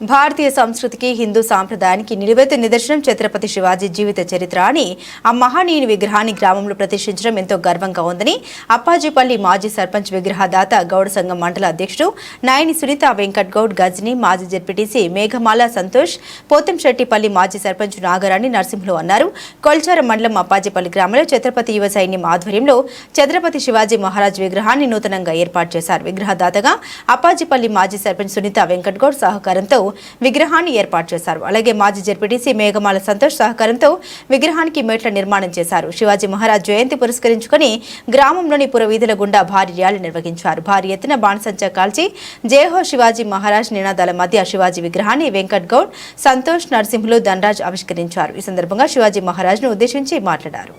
భారతీయ సంస్కృతికి హిందూ సాంప్రదాయానికి నిలువెత్తు నిదర్శనం ఛత్రపతి శివాజీ జీవిత చరిత్ర అని ఆ మహనీయుని విగ్రహాన్ని గ్రామంలో ప్రతిష్ఠించడం ఎంతో గర్వంగా ఉందని అప్పాజీపల్లి మాజీ సర్పంచ్ విగ్రహదాత గౌడ సంఘం మండల అధ్యక్షుడు నాయని సునీత వెంకట్ గౌడ్ గజని మాజీ జెడ్పీటీసీ మేఘమాల సంతోష్ పోతంశెట్టిపల్లి మాజీ సర్పంచ్ నాగరాణి నరసింహులు అన్నారు. కొల్చారం మండలం అప్పాజీపల్లి గ్రామంలో ఛత్రపతి యువ సైన్యం ఆధ్వర్యంలో ఛత్రపతి శివాజీ మహారాజ్ విగ్రహాన్ని నూతనంగా ఏర్పాటు చేశారు. విగ్రహదాతగా అప్పాజీపల్లి మాజీ సర్పంచ్ సునీత వెంకట్ గౌడ్ సహకారంతో విగ్రహాన్ని ఏర్పాటు చేశారు. అలాగే మాజీ జెడ్పీటీసీ మేఘమాల సంతోష్ సహకారంతో విగ్రహానికి మెట్ల నిర్మాణం చేశారు. శివాజీ మహారాజ్ జయంతి పురస్కరించుకుని గ్రామంలోని పురవీధుల గుండా భారీ ర్యాలీ నిర్వహించారు. భారీ ఎత్తున బాణసంచా కాల్చి జయహో శివాజీ మహారాజ్ నినాదాల మధ్య శివాజీ విగ్రహాన్ని వెంకట్ గౌడ్, సంతోష్, నరసింహులు, ధనరాజ్ ఆవిష్కరించారు. ఈ సందర్భంగా శివాజీ మహారాజ్ ను ఉద్దేశించి మాట్లాడారు.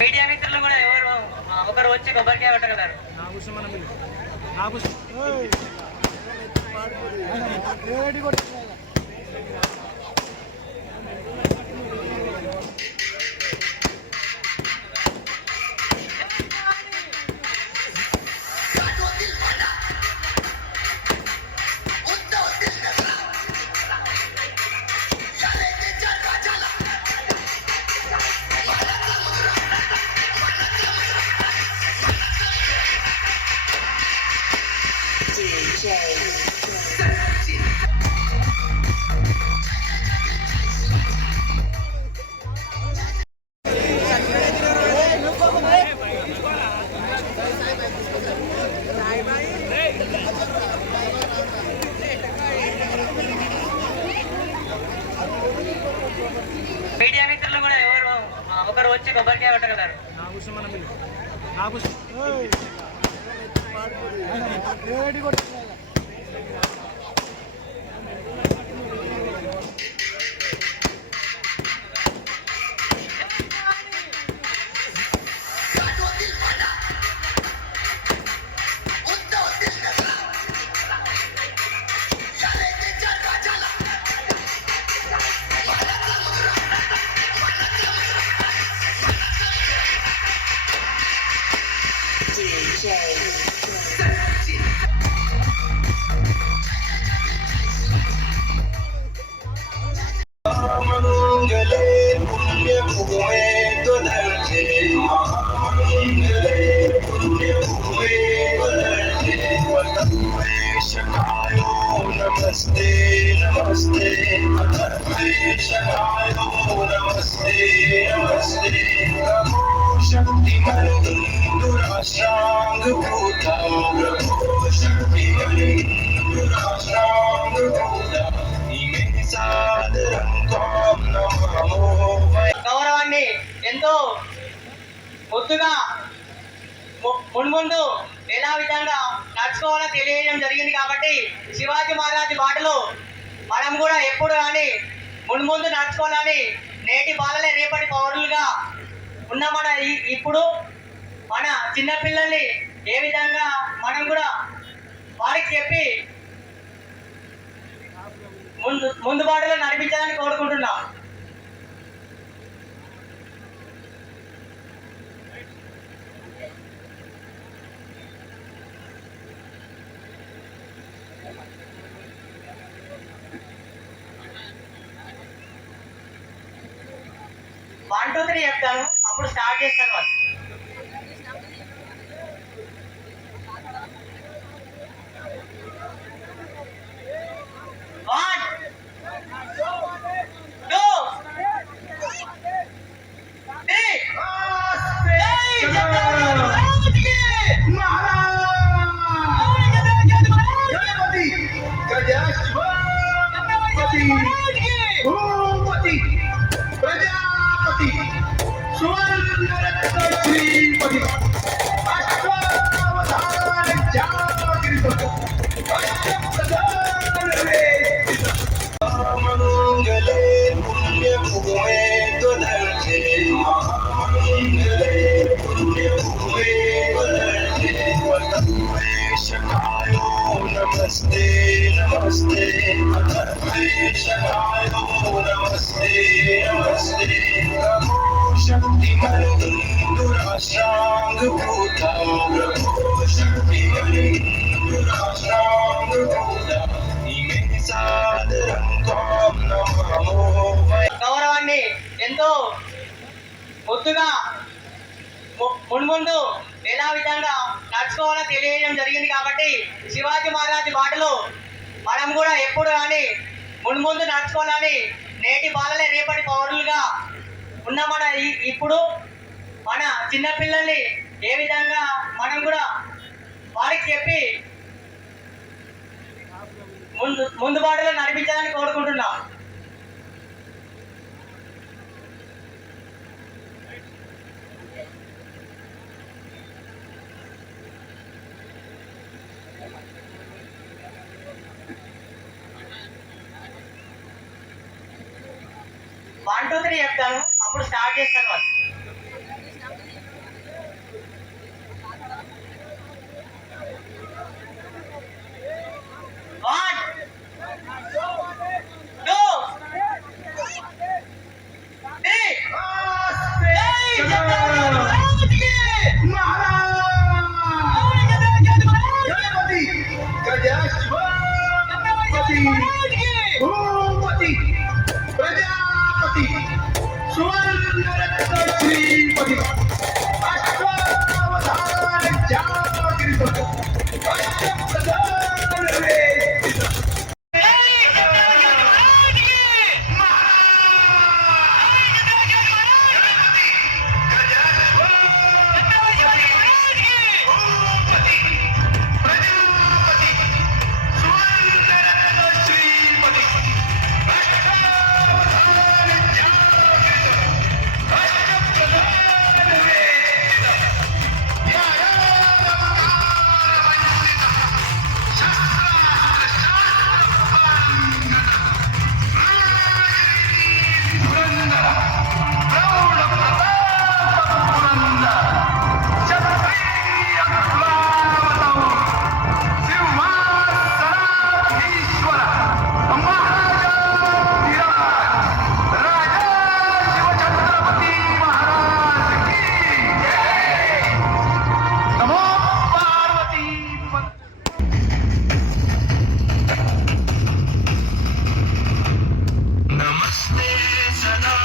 మీడియా మిత్రులు కూడా ఎవరు ఒకరు వచ్చి కొబ్బరికాయ పట్టగలరు. మీడియా మిత్రులు కూడా ఎవరు ఒకరు వచ్చి కొబ్బరికాయ పట్టగలరు. नमस्ते नमस्ते नमस्ते नमस्ते नमो शक्तिमन्दुराशांग भूता नमो शक्तिमन्दुराशांग भूता इमे सादरं त्वां नमो గౌరవాన్ని ఎంతో ముద్దుగా మున్ముందు ఎలా విధంగా నడుచుకోవాలో తెలియజేయడం జరిగింది. కాబట్టి శివాజీ మహారాజ్ బాటలో మనం కూడా ఎప్పుడు కానీ మున్ముందు నడుచుకోవాలని, నేటి బాలలే రేపటి పౌరులుగా ఉన్న మన ఇప్పుడు మన చిన్నపిల్లల్ని ఏ విధంగా మనం కూడా వారికి చెప్పి ముందు బాటలో నడిపించాలని కోరుకుంటున్నాం. వన్ టూ త్రీ చెప్తాను, అప్పుడు స్టార్ట్ చేస్తాను. వాళ్ళు One, two, शेषनायो नमस्ते नमस्ते प्रभो शक्तिमय हिन्दुराष्ट्राङ्गभूता प्रभो शक्तिमय हिन्दुराष्ट्राङ्गभूता इमे सादरं त्वां नमामो గౌరవాన్ని ఎంతో ముద్దుగా మున్ముందు ఎలా విధంగా నడుచుకోవాలో తెలియజేయడం జరిగింది కాబట్టి శివాజీ మహారాజ్ బాటలో మనం కూడా ఎప్పుడు కానీ మున్ముందు నడుచుకోవాలని నేటి బాలలే రేపటి పౌరులుగా ఉన్న మన ఇప్పుడు మన చిన్నపిల్లల్ని ఏ విధంగా మనం కూడా వారికి చెప్పి ముందు బాటలో నడిపించాలని కోరుకుంటున్నాం. వన్ టూ త్రీ చెప్తాను, అప్పుడు స్టార్ట్ చేస్తాను. వాళ్ళు వన్ టూ త్రీ. प्रजापति सुवर्णरत्न श्रीपति अष्टावधान जागृत अष्टप्रधान वेदित नमस्ते सदा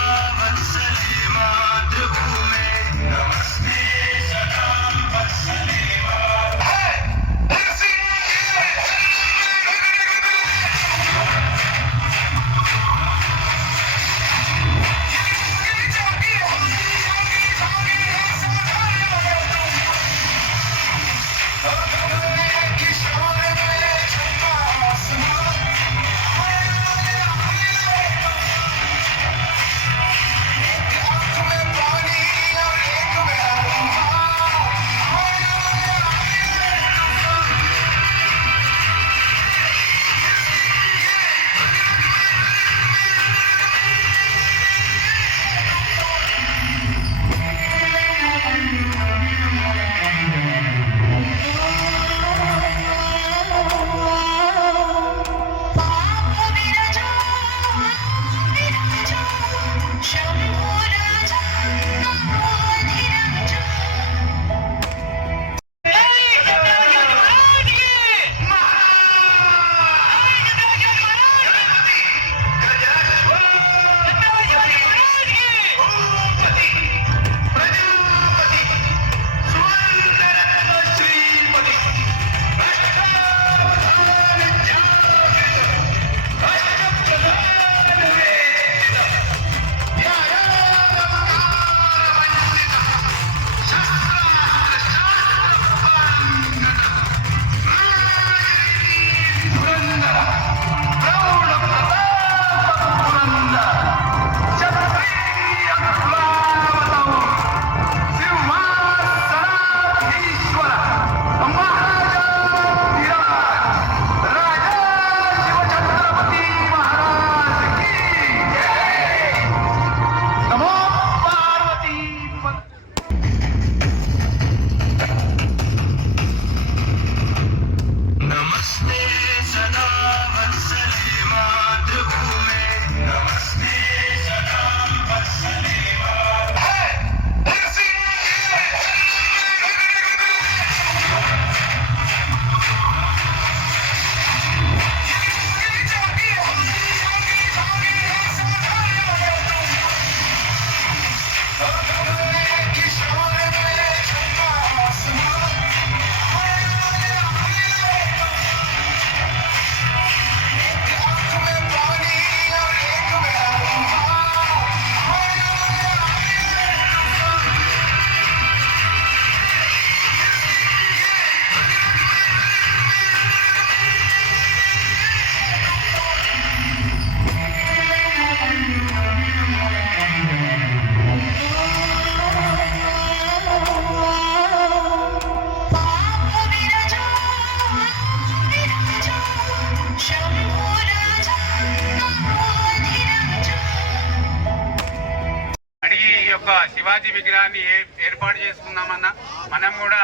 యొక్క శివాజీ విగ్రహాన్ని ఏర్పాటు చేసుకున్నామన్నా. మనం కూడా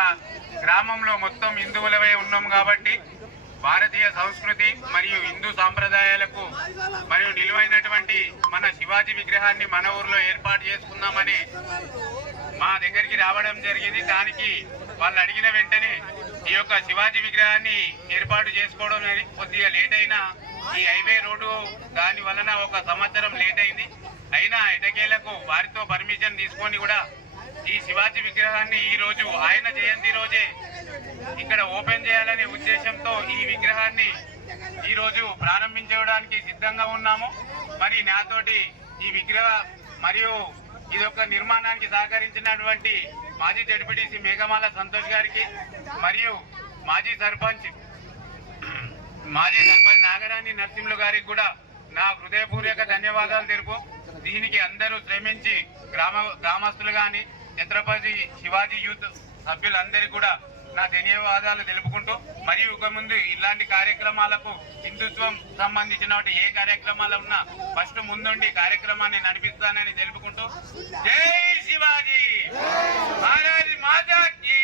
గ్రామంలో మొత్తం హిందువులవే ఉన్నాం కాబట్టి భారతీయ సంస్కృతి మరియు హిందూ సాంప్రదాయాలకు మరియు నిలువైనటువంటి మన శివాజీ విగ్రహాన్ని మన ఊర్లో ఏర్పాటు చేసుకుందామని మా దగ్గరికి రావడం జరిగింది. దానికి వాళ్ళు అడిగిన వెంటనే ఈ యొక్క శివాజీ విగ్రహాన్ని ఏర్పాటు చేసుకోవడం కొద్దిగా లేట్ అయినా ఈ హైవే రోడ్డు దాని వలన 1 సంవత్సరం లేట్ అయింది. అయినా ఎటకేలకు వారితో పర్మిషన్ తీసుకొని కూడా ఈ శివాజీ విగ్రహాన్ని ఈ రోజు ఆయన జయంతి రోజే ఇక్కడ ఓపెన్ చేయాలనే ఉద్దేశంతో ఈ విగ్రహాన్ని ఈ రోజు ప్రారంభించడానికి సిద్ధంగా ఉన్నాము. మరి నాతోటి ఈ విగ్రహ మరియు ఇదొక నిర్మాణానికి సహకరించినటువంటి మాజీ జడ్పీటీసీ మేఘమాల సంతోష్ గారికి మరియు మాజీ సర్పంచ్ నాగరాణి నరసింహులు గారికి కూడా నా హృదయపూర్వక ధన్యవాదాలు తెలుపు. దీనికి అందరూ శ్రమించి గ్రామస్తులు గాని ఛత్రపతి శివాజీ యూత్ సభ్యులందరికీ కూడా నా ధన్యవాదాలు తెలుపుకుంటూ మరియు ఇక ముందు ఇలాంటి కార్యక్రమాలకు హిందుత్వం సంబంధించిన ఏ కార్యక్రమాలు ఉన్నా ఫస్ట్ ముందుండి కార్యక్రమాన్ని నడిపిస్తానని తెలుపుకుంటూ జై శివాజీ భారత్ మాతాకి.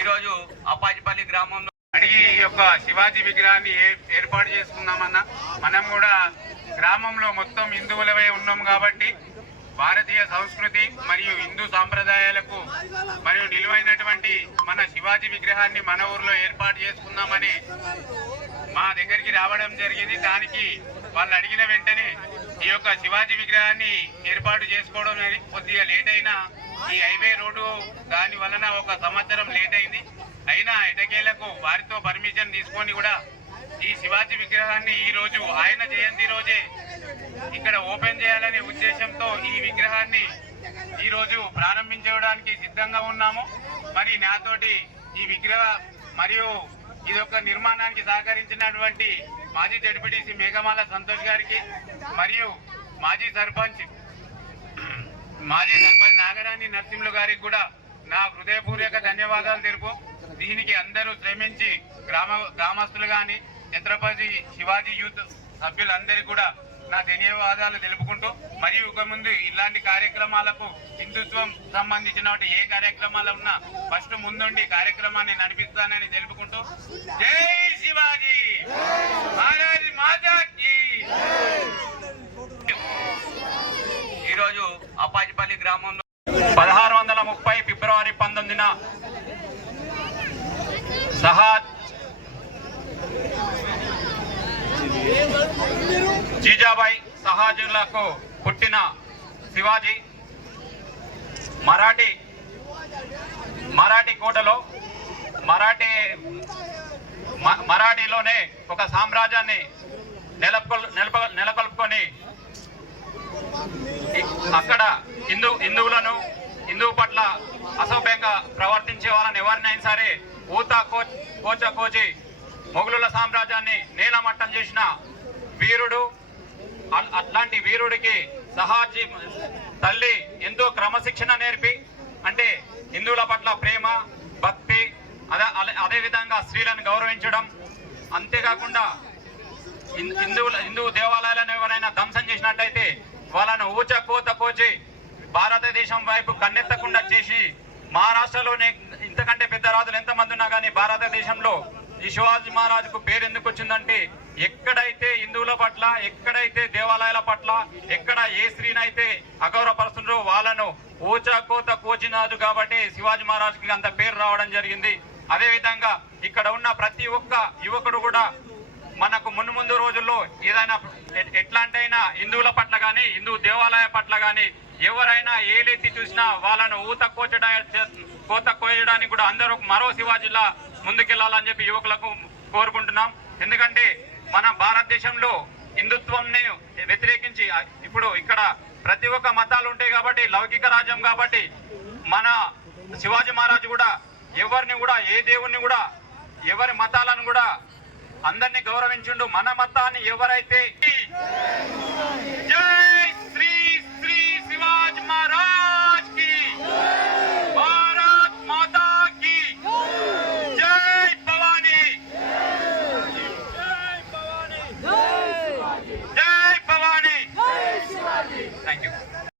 ఈరోజు అప్పాజిపల్లి గ్రామంలో అడిగి ఈ యొక్క శివాజీ విగ్రహాన్ని ఏర్పాటు చేసుకున్నామన్నా. మనం కూడా గ్రామంలో మొత్తం హిందువులవే ఉన్నాం కాబట్టి భారతీయ సంస్కృతి మరియు హిందూ సాంప్రదాయాలకు మరియు నిలువైనటువంటి మన శివాజీ విగ్రహాన్ని మన ఊర్లో ఏర్పాటు చేసుకుందామని మా దగ్గరికి రావడం జరిగింది. దానికి వాళ్ళు అడిగిన వెంటనే ఈ యొక్క శివాజీ విగ్రహాన్ని ఏర్పాటు చేసుకోవడం కొద్దిగా లేట్ అయినా ఈ హైవే రోడ్డు దాని వలన 1 సంవత్సరం లేట్ అయింది. అయినా ఎటకేలకు వారితో పర్మిషన్ తీసుకొని కూడా ఈ శివాజీ విగ్రహాన్ని ఈ రోజు ఆయన జయంతి రోజే ఇక్కడ ఓపెన్ చేయాలనే ఉద్దేశంతో ఈ విగ్రహాన్ని ఈ రోజు ప్రారంభించడానికి సిద్ధంగా ఉన్నాము. మరి నాతోటి ఈ విగ్రహ మరియు ఇదొక నిర్మాణానికి సహకరించినటువంటి మాజీ జడ్పీటీసీ మేఘమాల సంతోష్ గారికి మరియు మాజీ సర్పంచ్ నాగరాణి నరసింహులు గారికి కూడా నా హృదయపూర్వక ధన్యవాదాలు తెలుపు. దీనికి అందరూ శ్రమించి గ్రామస్తులు గాని ఛత్రపతి శివాజీ యూత్ సభ్యులందరికీ కూడా నా ధన్యవాదాలు తెలుపుకుంటూ మరియు ఇక ముందు ఇలాంటి కార్యక్రమాలకు హిందుత్వం సంబంధించిన ఏ కార్యక్రమాలు ఉన్నా ఫస్ట్ ముందుండి కార్యక్రమాన్ని నడిపిస్తానని తెలుపుకుంటూ జై శివాజీ భారత్ మాతాకి. ఈరోజు అప్పాజిపల్లి గ్రామంలో 1630 ఫిబ్రవరి 19న జీజాబాయి సహాజులకు పుట్టిన శివాజీ మరాఠీ కోటలో మరాఠీలోనే ఒక సామ్రాజ్యాన్ని నెలకొల్పుకొని అక్కడ హిందువు పట్ల అసభ్యంగా ప్రవర్తించే వాళ్ళని ఎవరినైనా సరే కోచి మొఘలుల సామ్రాజ్యాన్ని నేలమట్టం చేసిన వీరుడు. అట్లాంటి వీరుడికి సహాజీ తల్లి ఎంతో క్రమశిక్షణ నేర్పి అంటే హిందువుల పట్ల ప్రేమ భక్తి అదే విధంగా స్త్రీలను గౌరవించడం, అంతేకాకుండా హిందూ దేవాలయాలను ఎవరైనా ధ్వంసం చేసినట్టయితే వాళ్ళను కోచి భారతదేశం వైపు కన్నెత్తకుండా చేసి మహారాష్ట్రలోనే ఇంతకంటే పెద్ద రాజులు ఎంతమంది ఉన్నా కానీ భారతదేశంలో ఈ శివాజీ మహారాజుకు పేరు ఎందుకు వచ్చిందంటే ఎక్కడైతే హిందువుల పట్ల ఎక్కడైతే దేవాలయాల పట్ల ఎక్కడ ఏ స్త్రీనైతే అగౌరవపరుస్తుండ్రో వాళ్ళను కోచినాడు కాబట్టి శివాజీ మహారాజుకి అంత పేరు రావడం జరిగింది. అదే విధంగా ఇక్కడ ఉన్న ప్రతి ఒక్క యువకుడు కూడా మనకు ముందు రోజుల్లో ఏదైనా ఎట్లాంటైనా హిందువుల పట్ల గాని హిందూ దేవాలయ పట్ల గాని ఎవరైనా ఏలెత్తి చూసినా వాళ్ళను కోత కోయడానికి కూడా అందరూ మరో శివాజీలా ముందుకెళ్లాలని చెప్పి యువకులకు కోరుకుంటున్నాం. ఎందుకంటే మన భారతదేశంలో హిందుత్వంని వ్యతిరేకించి ఇప్పుడు ఇక్కడ ప్రతి ఒక్క మతాలు ఉంటాయి కాబట్టి లౌకిక రాజ్యం కాబట్టి మన శివాజీ మహారాజు కూడా ఎవరిని కూడా ఏ దేవుణ్ణి కూడా ఎవరి మతాలను కూడా అందరినీ గౌరవించుండు. మన మతాన్ని ఎవరైతే జై